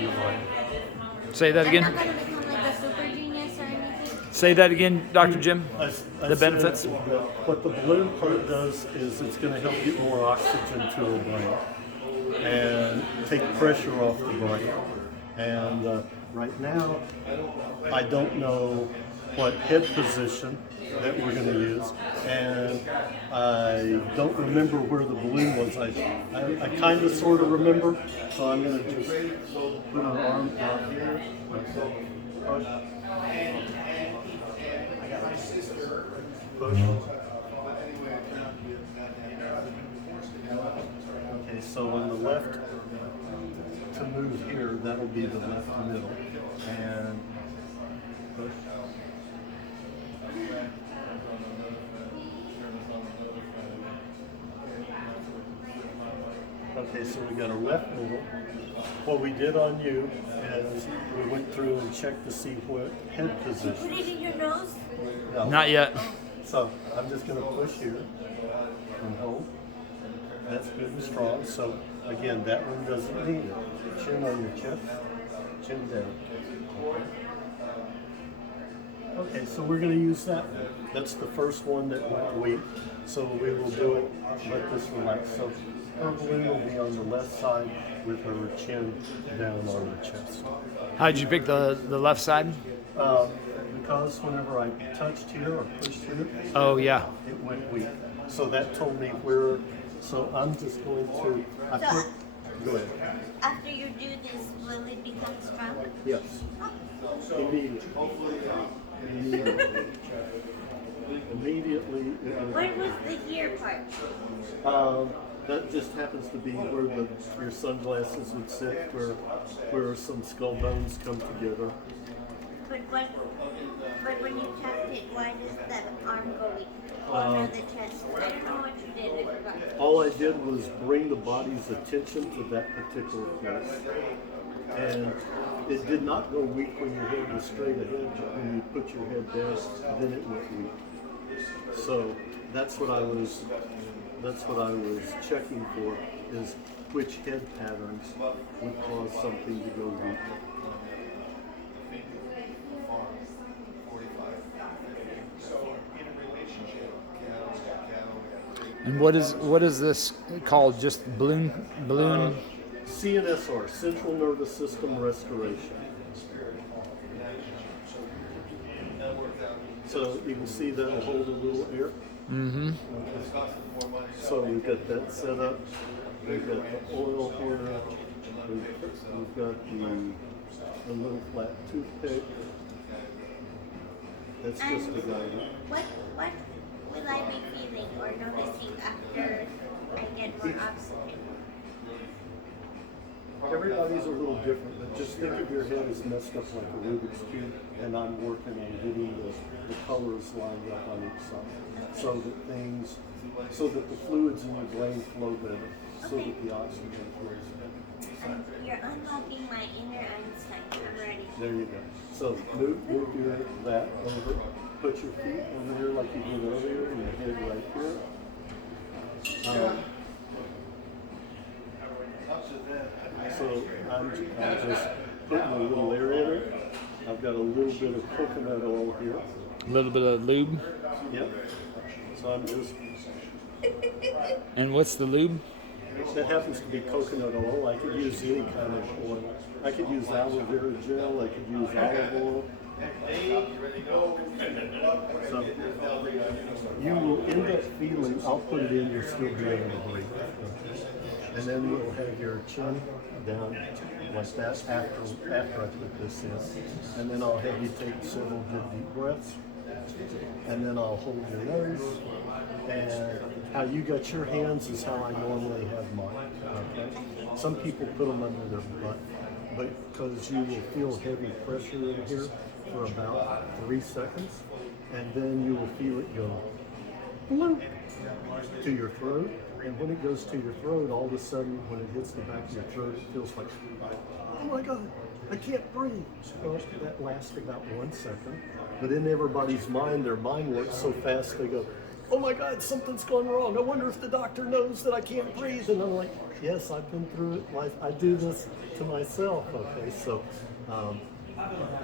your brain. Say that I'm again. not going to become like a super genius or anything. Say that again, Dr. Jim. I The said benefits? that what the balloon part does is it's going to help get more oxygen to the brain and take pressure off the brain. And right now, I don't know what head position that we're going to use, and I don't remember where the balloon was. I kind of sort of remember, so I'm going to just put an arm out here. Push. Push. Okay, so on the left, to move here, that'll be the left middle. And push. Okay, so we got a left middle. What we did on you is we went through and checked to see what head position. Put it in your nose? No. Not yet. So I'm just going to push here and hold. That's good and strong. So again, that one doesn't need it. Chin on your chest, chin down. Okay, so we're going to use that one. That's the first one that went weak. So we will do it, let this relax. So her balloon will be on the left side with her chin down on her chest. How'd you pick the left side? Because whenever I touched here or pushed here, Oh, yeah. it went weak. So that told me where, so I'm just going to, go ahead. After you do this, will it become strong? Yes. Immediately. Immediately. What was the here part? That just happens to be where your sunglasses would sit, where some skull bones come together. But when you tapped it, why does that arm go weak? Or the chest? I don't know what you did. I forgot. All I did was bring the body's attention to that particular place. And it did not go weak when your head was straight ahead, but when you put your head down, then it went weak. So that's what I was checking for, is which head patterns would cause something to go weak. And what is this called? Just balloon? CNSR, Central Nervous System Restoration. So you can see that'll hold a little air. Mm-hmm. So we've got that set up. We've got the oil here. We've got the little flat toothpick. That's just a guide. What will I be feeling or noticing after I get more oxygen? Everybody's a little different, but just think of your head as messed up like a Rubik's Cube, and I'm working on getting the colors lined up on each side, so that the fluids in your brain flow better, so that the oxygen flows better. You're unlocking my inner Einstein. I'm ready. There you go. So move that over. Put your feet over here like you did earlier, and your head right here. So I'm just putting a little air in it. I've got a little bit of coconut oil here. A little bit of lube. Yep. So I'm just. And what's the lube? That happens to be coconut oil. I could use any kind of oil. I could use aloe vera gel. I could use olive oil. So you will end up feeling. I'll put it in. You'll still be able to breathe. And then we'll have your chin down like that after I put this in. And then I'll have you take several good deep breaths. And then I'll hold your nose. And how you got your hands is how I normally have mine. Okay? Some people put them under their butt, but because you will feel heavy pressure in here for about 3 seconds, and then you will feel it go bloop to your throat. And when it goes to your throat, all of a sudden, when it hits the back of your throat, it feels like, oh my God, I can't breathe. Well, that lasts about 1 second. But in everybody's mind, their mind works so fast, they go, oh my God, something's gone wrong. I wonder if the doctor knows that I can't breathe. And I'm like, yes, I've been through it. I do this to myself. Okay, so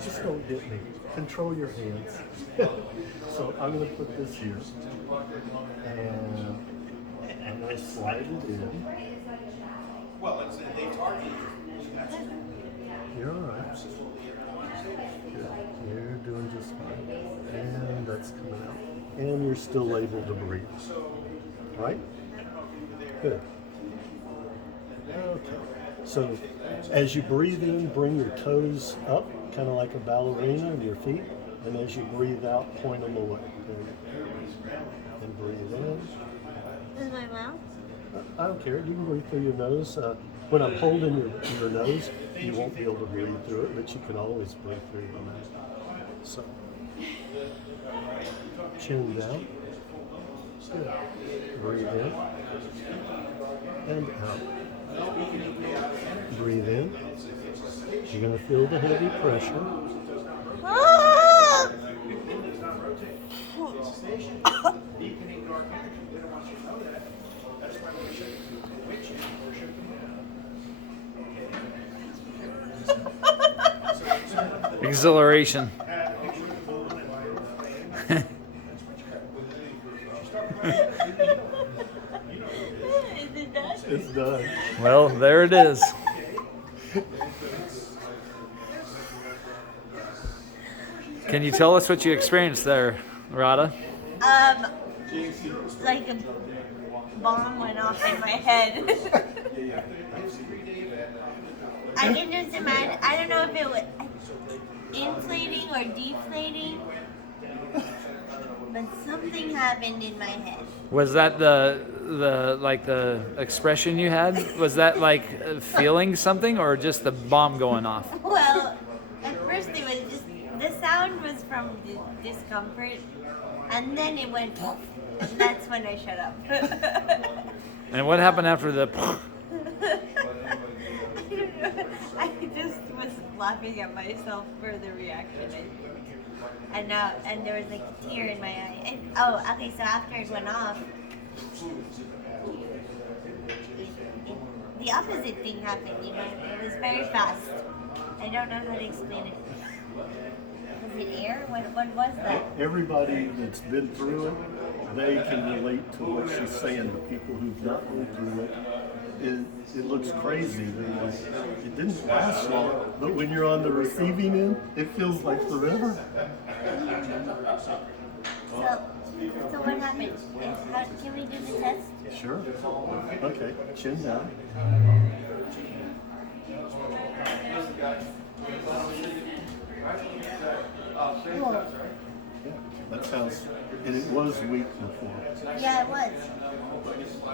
just don't hit me. Control your hands. So I'm going to put this here. And I'm going to slide it in. You're all right. Good. You're doing just fine. And that's coming out. And you're still able to breathe. Right? Good. Okay. So as you breathe in, bring your toes up, kind of like a ballerina, and your feet. And as you breathe out, point them away. And breathe in. Is my mouth? I don't care. You can breathe through your nose. When I'm holding your nose, you won't be able to breathe through it, but you can always breathe through your nose. So, chin down. Good. Breathe in and out. Breathe in. You're going to feel the heavy pressure. Ah! Exhilaration. Is it done? It's done. Well, there it is. Can you tell us what you experienced there, Radha? Like a bomb went off in my head. I can just imagine. I don't know if it was inflating or deflating, but something happened in my head. Was that the expression you had? Was that like feeling something or just the bomb going off? Well, at first it was just the sound was from the discomfort, and then it went poof, and that's when I shut up. And what happened after the? I just was laughing at myself for the reaction, I think. And there was like a tear in my eye. And, okay, so after it went off, the opposite thing happened, you know. It was very fast. I don't know how to explain it. Was it air? What was that? Everybody that's been through it, they can relate to what she's saying. The people who've not been through it, it looks crazy. It didn't last long, but when you're on the receiving end, it feels like forever. So what happened? Can we do the test? Sure. Okay, chin down. Cool. That sounds, and it was weak before. Yeah, it was.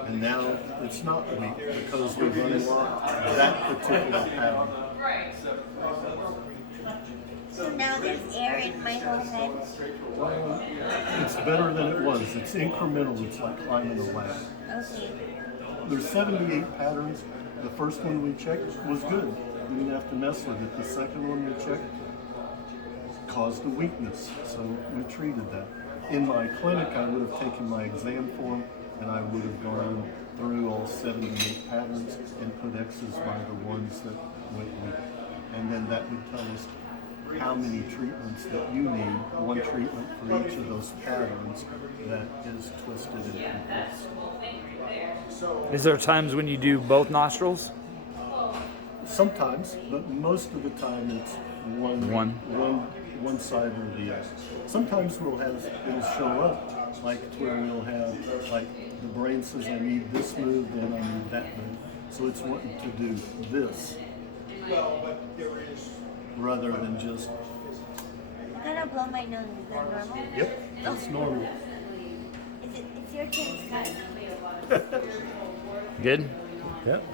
And now it's not weak because we've unlocked that particular pattern. So now there's air in my whole head. It's better than it was. It's incremental. It's like climbing a ladder. Okay. There's 78 patterns. The first one we checked was good. We didn't have to mess with it. The second one we checked caused a weakness, so we treated that. In my clinic, I would have taken my exam form and I would have gone through all 78 patterns and put X's by the ones that went weak. And then that would tell us how many treatments that you need, one treatment for each of those patterns that is twisted and compressed. Is there times when you do both nostrils? Sometimes, but most of the time it's one side or the other. Sometimes it'll show up like where you'll have like the brain says I need this move, then I need that move. So it's wanting to do this rather than just. I'm gonna blow my nose. Is that normal? Yep, that's normal. It's your chin's cut. Good. Yep.